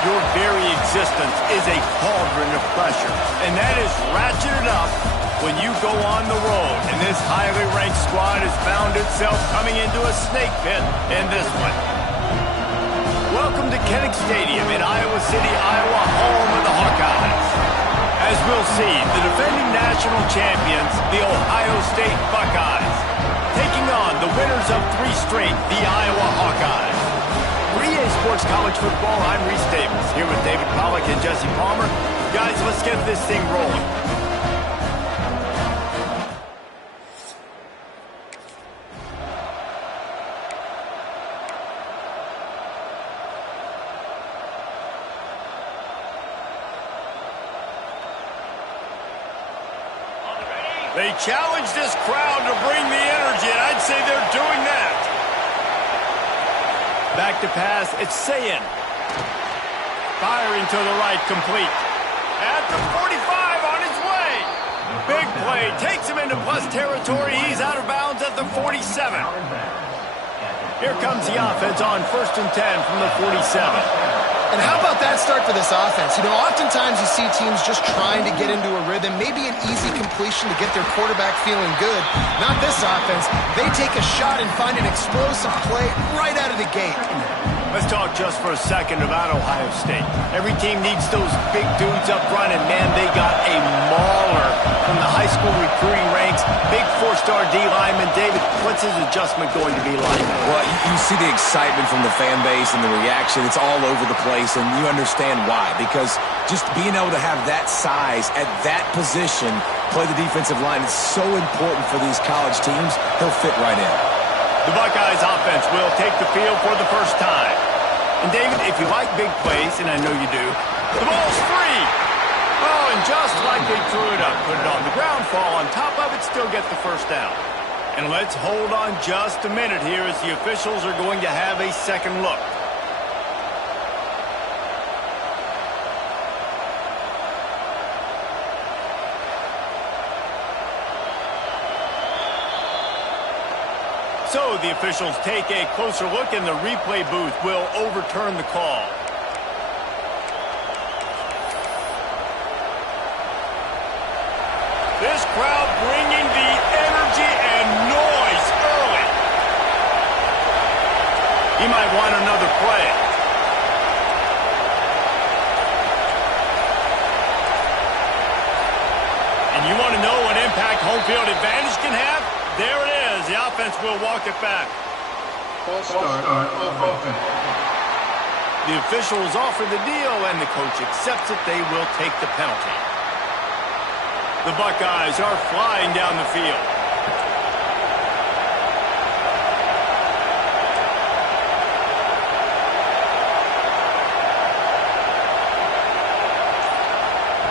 Your very existence is a cauldron of pressure, and that is ratcheted up when you go on the road. And this highly ranked squad has found itself coming into a snake pit in this one. Welcome to Kinnick Stadium in Iowa City, Iowa, home of the Hawkeyes. As we'll see, the defending national champions, the Ohio State Buckeyes, taking on the winners of 3 straight, the Iowa Hawkeyes. For EA Sports College Football, I'm Reese Davis, here with David Pollack and Jesse Palmer. Guys, let's get this thing rolling. They challenge this crowd to bring the energy, and I'd say they're doing that. Back to pass, it's Sayin. Firing to the right, complete. At the 45, on his way. Big play, takes him into plus territory. He's out of bounds at the 47. Here comes the offense on 1st and 10 from the 47. And how about that start for this offense? You know, oftentimes you see teams just trying to get into a rhythm, maybe an easy completion to get their quarterback feeling good. Not this offense. They take a shot and find an explosive play right out of the gate. Let's talk just for a second about Ohio State. Every team needs those big dudes up front, and man, they got a mauler from the high school recruiting ranks. Big 4-star D lineman. David, what's his adjustment going to be like? Well, you see the excitement from the fan base and the reaction. It's all over the place, and you understand why. Because just being able to have that size at that position, play the defensive line, is so important for these college teams. He'll fit right in. The Buckeyes offense will take the field for the first time. And David, if you like big plays, and I know you do, the ball's free. Oh, and just like they threw it up, put it on the ground, fall on top of it, still get the first down. And let's hold on just a minute here as the officials are going to have a second look. So the officials take a closer look, and the replay booth will overturn the call. This crowd bringing the energy and noise early. He might want another play. And you want to know what impact home field advantage can have? There it is. The offense will walk it back. False start on offense. The officials offer the deal, and the coach accepts it. They will take the penalty. The Buckeyes are flying down the field.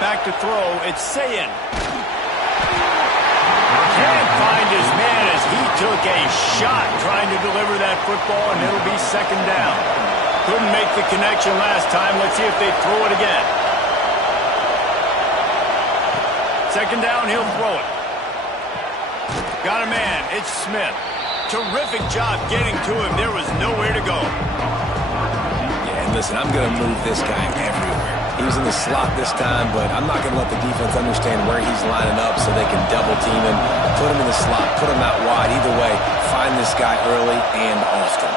Back to throw, it's Sayin. Can't find his man as he took a shot trying to deliver that football, and it'll be second down. Couldn't make the connection last time. Let's see if they throw it again. Second down, he'll throw it. Got a man, it's Smith. Terrific job getting to him. There was nowhere to go. Yeah, and listen, I'm going to move this guy everywhere. He was in the slot this time, but I'm not going to let the defense understand where he's lining up so they can double team him, put him in the slot, put him out wide. Either way, find this guy early and often.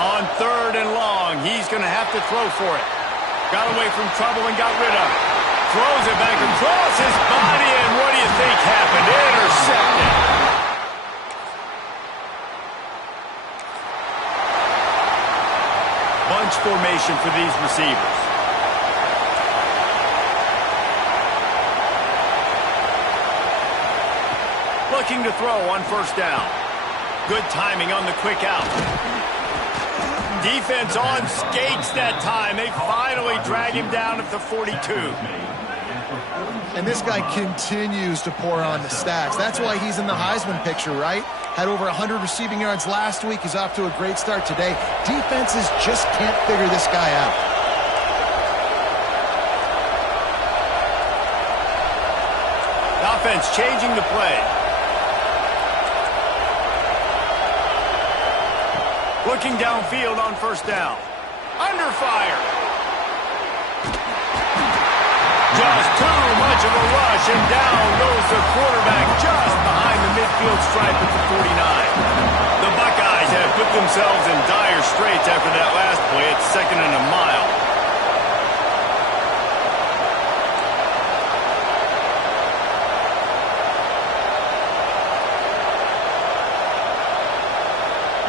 On 3rd and long, he's going to have to throw for it. Got away from trouble and got rid of it. Throws it back across his body, and what do you think happened? Intercepted. Bunch formation for these receivers. Looking to throw on 1st down. Good timing on the quick out. Defense on skates that time. They finally drag him down at the 42. And this guy continues to pour on the stats. That's why he's in the Heisman picture, right? Had over 100 receiving yards last week. He's off to a great start today. Defenses just can't figure this guy out. The offense changing the play. Looking downfield on first down. Under fire. Just too much of a rush, and down goes the quarterback just behind the midfield stripe at the 49. The Buckeyes have put themselves in dire straits after that last play at 2nd and a mile.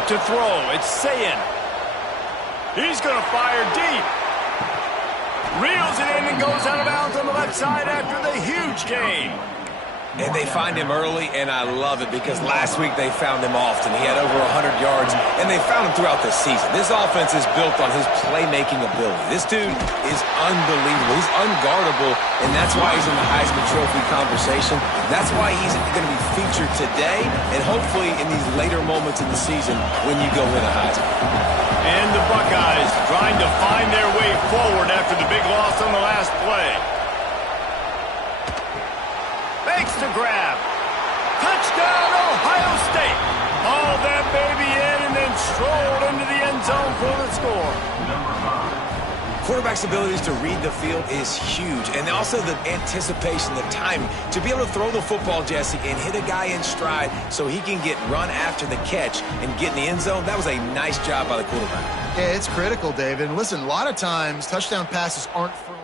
To throw, it's Sayin. He's going to fire deep. Reels it in and goes out of bounds on the left side after the huge gain. And they find him early, and I love it because last week they found him often. He had over 100 yards, and they found him throughout the season. This offense is built on his playmaking ability. This dude is unbelievable. He's unguardable, and that's why he's in the Heisman Trophy conversation. That's why he's going to be featured today and hopefully in these later moments in the season when you go win a Heisman. And the Buckeyes trying to find their way forward after the big loss on the last play. Makes the grab. Touchdown, Ohio State. Haul that baby in and then strolled into the end zone for the score. Quarterback's abilities to read the field is huge, and also the anticipation, the timing. To be able to throw the football, Jesse, and hit a guy in stride so he can get run after the catch and get in the end zone, that was a nice job by the quarterback. Yeah, it's critical, David. And listen, a lot of times touchdown passes aren't thrown.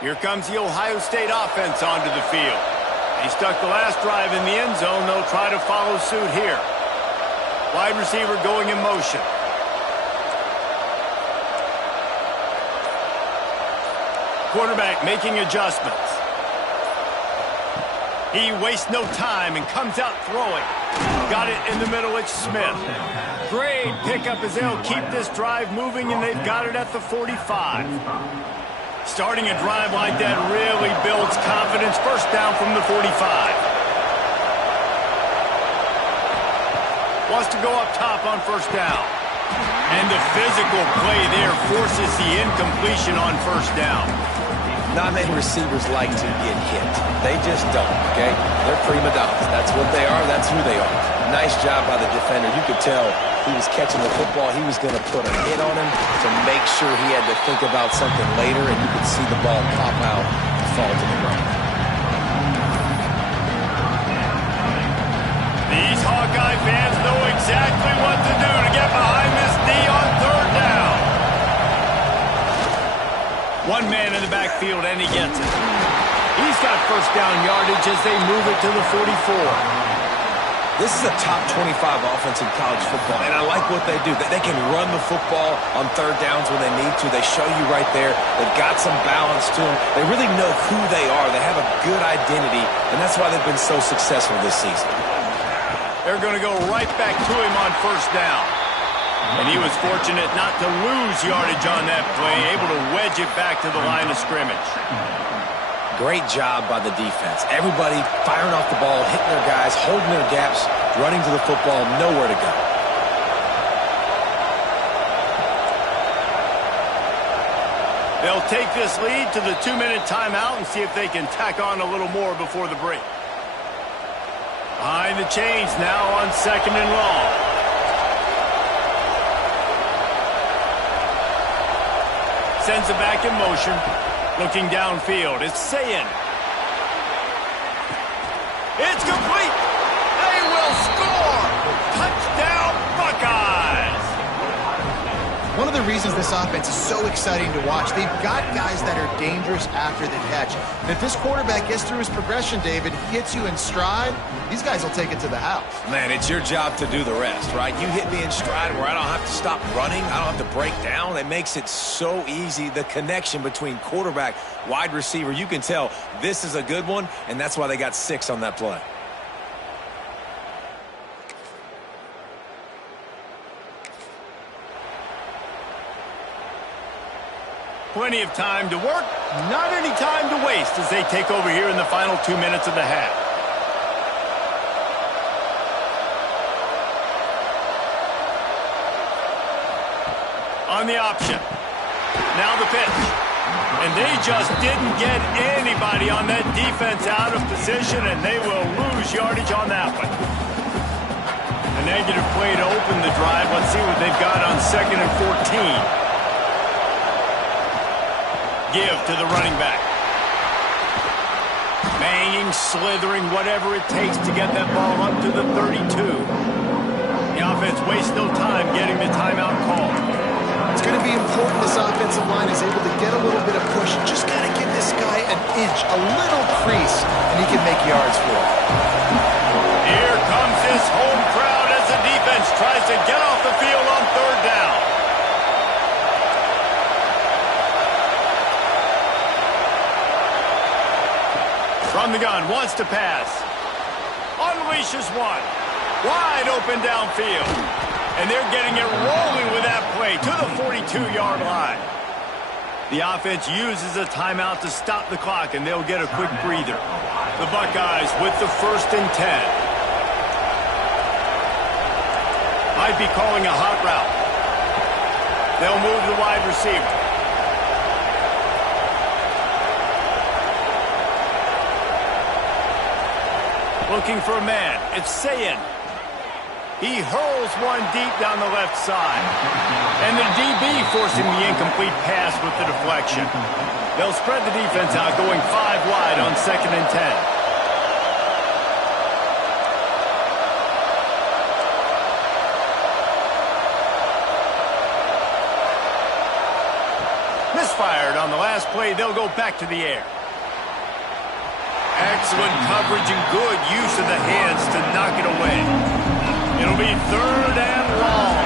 Here comes the Ohio State offense onto the field. He stuck the last drive in the end zone. They'll try to follow suit here. Wide receiver going in motion. Quarterback making adjustments. He wastes no time and comes out throwing. Got it in the middle, it's Smith. Great pickup as they'll keep this drive moving, and they've got it at the 45. Starting a drive like that really builds confidence. First down from the 45. Wants to go up top on first down. And the physical play there forces the incompletion on first down. Not many receivers like to get hit. They just don't, okay? They're prima donnas. That's what they are. That's who they are. Nice job by the defender. You could tell he was catching the football. He was going to put a hit on him to make sure he had to think about something later, and you could see the ball pop out and fall to the ground. These Hawkeye fans know exactly what to do to get behind this D on third down. One man in the backfield, and he gets it. He's got first down yardage as they move it to the 44. This is a top 25 offense in college football, and I like what they do. They can run the football on third downs when they need to. They show you right there. They've got some balance to them. They really know who they are. They have a good identity, and that's why they've been so successful this season. They're going to go right back to him on first down. And he was fortunate not to lose yardage on that play, able to wedge it back to the line of scrimmage. Great job by the defense. Everybody firing off the ball, hitting their guys, holding their gaps, running to the football, nowhere to go. They'll take this lead to the 2-minute timeout and see if they can tack on a little more before the break. Behind the chains now on 2nd and long. Sends it back in motion. Looking downfield, it's Sayin. It's complete. They will score. Touchdown, Buckeyes. One of the reasons this offense is so exciting to watch, they've got guys that are dangerous after the catch. And if this quarterback gets through his progression, David, hits you in stride, these guys will take it to the house. Man, it's your job to do the rest, right? You hit me in stride where I don't have to stop running. I don't have to break down. It makes it so easy. The connection between quarterback, wide receiver, you can tell this is a good one, and that's why they got 6 on that play. Plenty of time to work, not any time to waste as they take over here in the final 2 minutes of the half. On the option. Now the pitch. And they just didn't get anybody on that defense out of position, and they will lose yardage on that one. A negative play to open the drive. Let's see what they've got on 2nd and 14. Give to the running back. Banging, slithering, whatever it takes to get that ball up to the 32. The offense wastes no time getting the timeout called. It's going to be important this offensive line is able to get a little bit of push. Just got to give this guy an inch, a little crease, and he can make yards for it. Here comes this home crowd as the defense tries to get off the field on 3rd down. From the gun, wants to pass. Unleashes one. Wide open downfield. And they're getting it rolling with that play to the 42-yard line. The offense uses a timeout to stop the clock, and they'll get a quick breather. The Buckeyes with the 1st and 10. Might be calling a hot route. They'll move the wide receiver. Looking for a man. It's Sayin. He hurls one deep down the left side. And the DB forcing the incomplete pass with the deflection. They'll spread the defense out, going 5 wide on 2nd and 10. Misfired on the last play. They'll go back to the air. Excellent coverage and good use of the hands to knock it away. It'll be 3rd and long.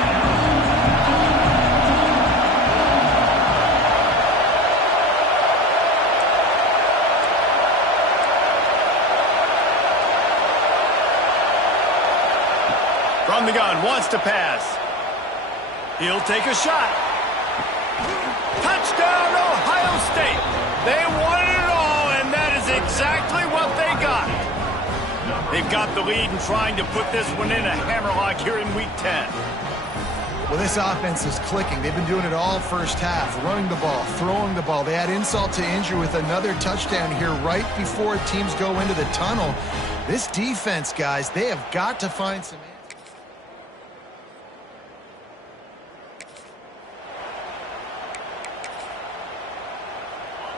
From the gun, wants to pass. He'll take a shot. Touchdown, Ohio State. They wanted it all, and that is exactly what they got. They've got the lead and trying to put this one in a hammerlock here in Week 10. Well, this offense is clicking. They've been doing it all first half, running the ball, throwing the ball. They add insult to injury with another touchdown here right before teams go into the tunnel. This defense, guys, they have got to find some answers.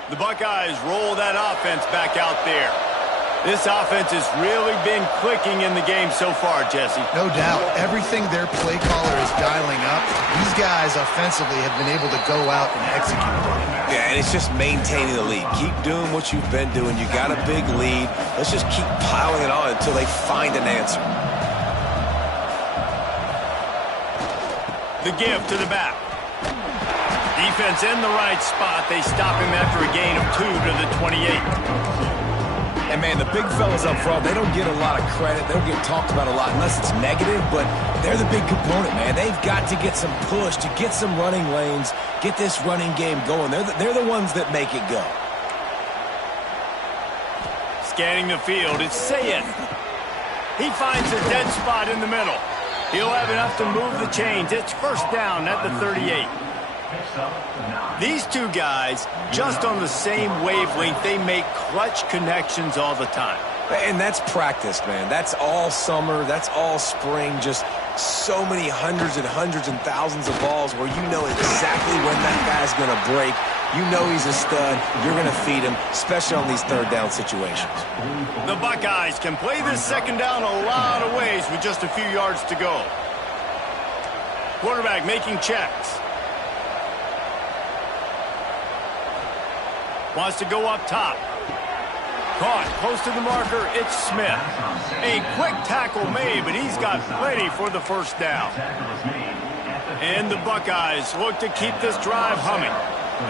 The Buckeyes roll that offense back out there. This offense has really been clicking in the game so far, Jesse. No doubt. Everything their play caller is dialing up, these guys offensively have been able to go out and execute. Yeah, and it's just maintaining the lead. Keep doing what you've been doing. You got a big lead. Let's just keep piling it on until they find an answer. The give to the back. Defense in the right spot. They stop him after a gain of 2 to the 28. And, man, the big fellas up front, they don't get a lot of credit. They don't get talked about a lot unless it's negative, but they're the big component, man. They've got to get some push, to get some running lanes, get this running game going. They're the ones that make it go. Scanning the field, it's Sayin. He finds a dead spot in the middle. He'll have enough to move the chains. It's 1st down at the 38. These two guys, just on the same wavelength, they make clutch connections all the time. And that's practice, man. That's all summer. That's all spring. Just so many hundreds and thousands of balls where you know exactly when that guy's going to break. You know he's a stud. You're going to feed him, especially on these 3rd down situations. The Buckeyes can play this 2nd down a lot of ways with just a few yards to go. Quarterback making checks. Wants to go up top. Caught close to the marker. It's Smith. A quick tackle made, but he's got plenty for the 1st down. And the Buckeyes look to keep this drive humming.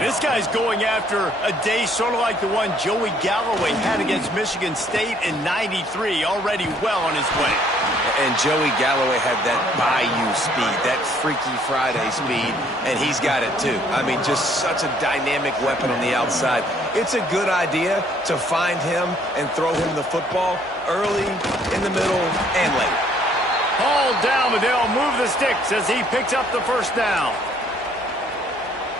This guy's going after a day sort of like the one Joey Galloway had against Michigan State in '93, already well on his way. And Joey Galloway had that Bayou speed, that Freaky Friday speed, and he's got it too. I mean, just such a dynamic weapon on the outside. It's a good idea to find him and throw him the football early, in the middle, and late. Hauled down, but they'll move the sticks as he picks up the 1st down.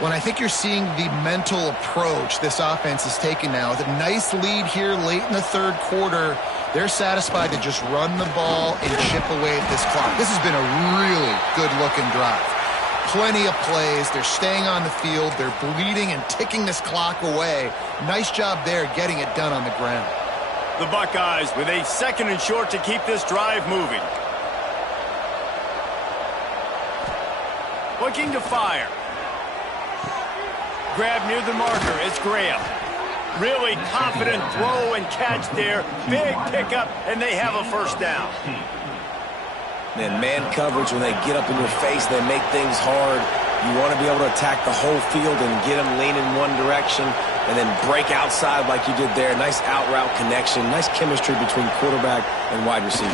Well, I think you're seeing the mental approach this offense is taking now. With a nice lead here late in the third quarter, they're satisfied to just run the ball and chip away at this clock. This has been a really good-looking drive. Plenty of plays. They're staying on the field. They're bleeding and ticking this clock away. Nice job there getting it done on the ground. The Buckeyes with a 2nd and short to keep this drive moving. Looking to fire. Grab near the marker. It's Graham. Really confident throw and catch there. Big pickup, and they have a first down. Man coverage, when they get up in your face, they make things hard. You want to be able to attack the whole field and get them leaning one direction and then break outside like you did there. Nice out-route connection. Nice chemistry between quarterback and wide receiver.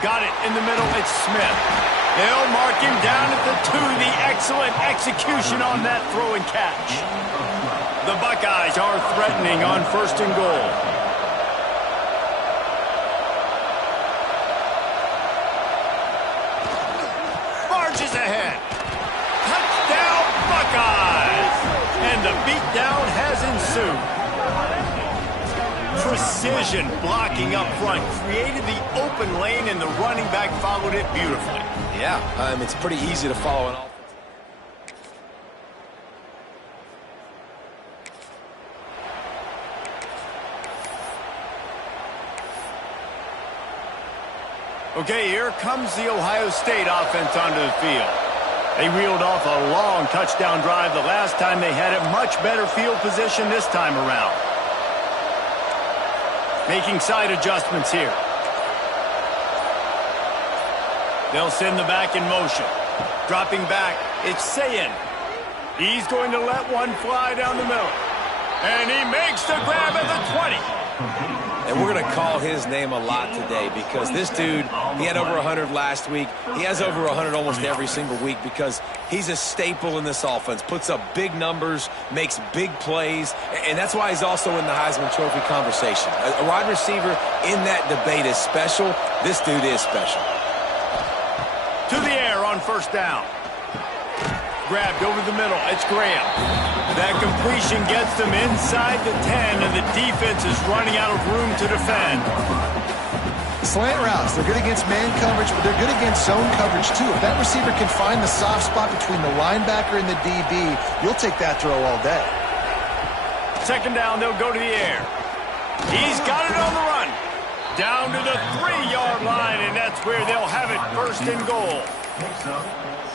Got it in the middle. It's Smith. They'll mark him down at the 2. The excellent execution on that throw and catch. The Buckeyes are threatening on 1st and goal. Marches ahead. Touchdown Buckeyes! And the beatdown has ensued. Precision blocking up front created the open lane, and the running back followed it beautifully. Yeah, it's pretty easy to follow an offense. Okay, here comes the Ohio State offense onto the field. They reeled off a long touchdown drive the last time they had it. Much better field position this time around. Making side adjustments here. They'll send the back in motion. Dropping back, it's Sayin. He's going to let one fly down the middle. And he makes the grab at the 20. And we're going to call his name a lot today because this dude, he had over 100 last week. He has over 100 almost every single week because he's a staple in this offense. Puts up big numbers, makes big plays, and that's why he's also in the Heisman Trophy conversation. A wide receiver in that debate is special. This dude is special. To the air on 1st down. Grabbed over the middle. It's Graham. That completion gets them inside the 10, and the defense is running out of room to defend. Slant routes, they're good against man coverage, but they're good against zone coverage too. If that receiver can find the soft spot between the linebacker and the DB, you'll take that throw all day. 2nd down, they'll go to the air. He's got it on the run. Down to the 3-yard line, and that's where they'll have it 1st and goal.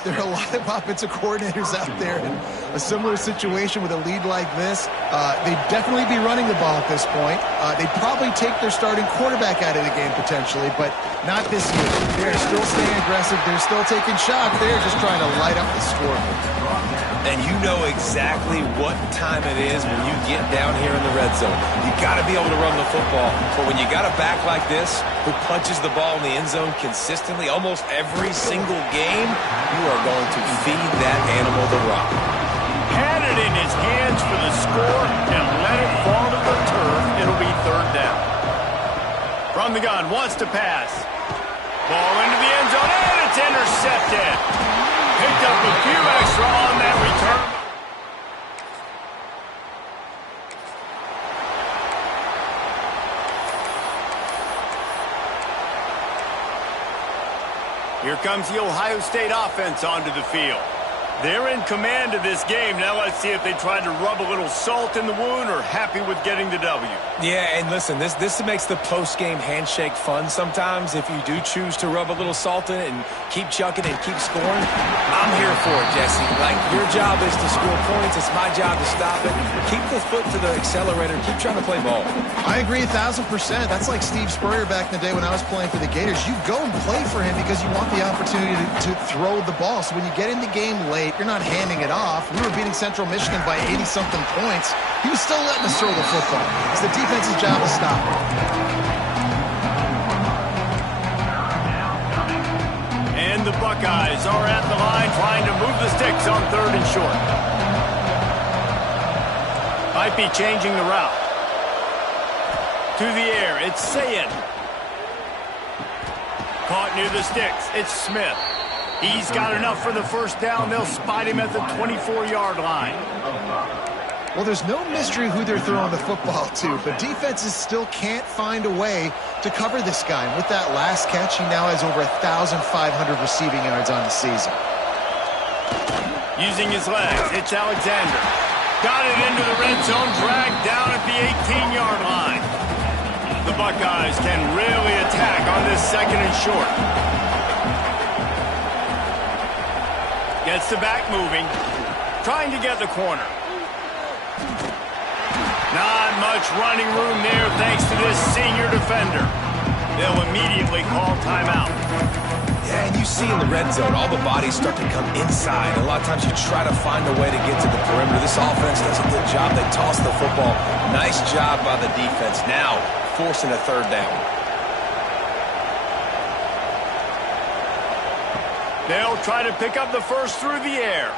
There are a lot of offensive coordinators out there in a similar situation with a lead like this. They'd definitely be running the ball at this point. They'd probably take their starting quarterback out of the game potentially, but not this year. They're still staying aggressive. They're still taking shots. They're just trying to light up the scoreboard. And you know exactly what time it is when you get down here in the red zone. You got to be able to run the football. But when you got a back like this who punches the ball in the end zone consistently almost every single game, you are going to feed that animal the rock. Had it in his hands for the score and let it fall to the turf. It'll be 3rd down. From the gun, wants to pass. Ball into the end zone, and it's intercepted. Picked up a few extra on that return. Here comes the Ohio State offense onto the field. They're in command of this game. Now let's see if they try to rub a little salt in the wound or happy with getting the W. Yeah, and listen, this makes the post-game handshake fun sometimes if you do choose to rub a little salt in it and keep chucking and keep scoring. I'm here for it, Jesse. Like, your job is to score points. It's my job to stop it. Keep the foot to the accelerator. Keep trying to play ball. I agree 1,000%. That's like Steve Spurrier back in the day when I was playing for the Gators. You go and play for him because you want the opportunity to throw the ball. So when you get in the game late, you're not handing it off. We were beating Central Michigan by 80-something points. He was still letting us throw the football. It's the defense's job to stop it. And the Buckeyes are at the line trying to move the sticks on 3rd and short. Might be changing the route. To the air, it's Sayin. Caught near the sticks, it's Smith. He's got enough for the first down. They'll spot him at the 24-yard line. Well, there's no mystery who they're throwing the football to, but defenses still can't find a way to cover this guy. And with that last catch, he now has over 1,500 receiving yards on the season. Using his legs, it's Alexander. Got it into the red zone, dragged down at the 18-yard line. The Buckeyes can really attack on this second and short. Gets the back moving, trying to get the corner. Not much running room there thanks to this senior defender. They'll immediately call timeout. Yeah, and you see in the red zone, all the bodies start to come inside. A lot of times you try to find a way to get to the perimeter. This offense does a good job. They toss the football. Nice job by the defense. Now, forcing a third down. They'll try to pick up the first through the air.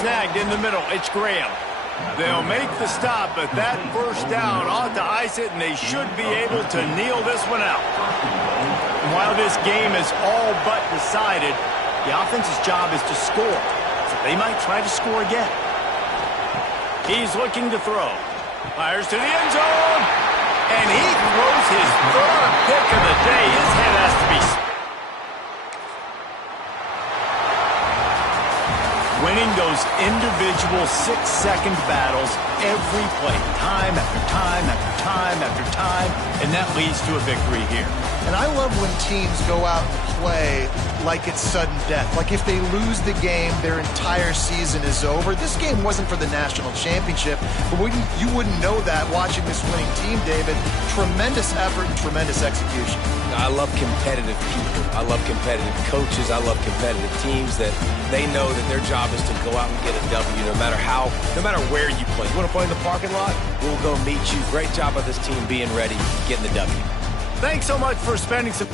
Snagged in the middle. It's Graham. They'll make the stop, but that first down ought to ice it, and they should be able to kneel this one out. And while this game is all but decided, the offense's job is to score. So they might try to score again. He's looking to throw. Fires to the end zone. And he throws his third pick of the day. His head has to be winning those individual 6-second battles every play, time after time after time after time, and that leads to a victory here. And I love when teams go out and play like it's sudden death. Like if they lose the game, their entire season is over. This game wasn't for the national championship, but you wouldn't know that watching this winning team, David. Tremendous effort and tremendous execution. I love competitive people. I love competitive coaches. I love competitive teams that they know that their job is to go out and get a W no matter where you play. You want to play in the parking lot? We'll go meet you. Great job by this team being ready, getting the W. Thanks so much for spending some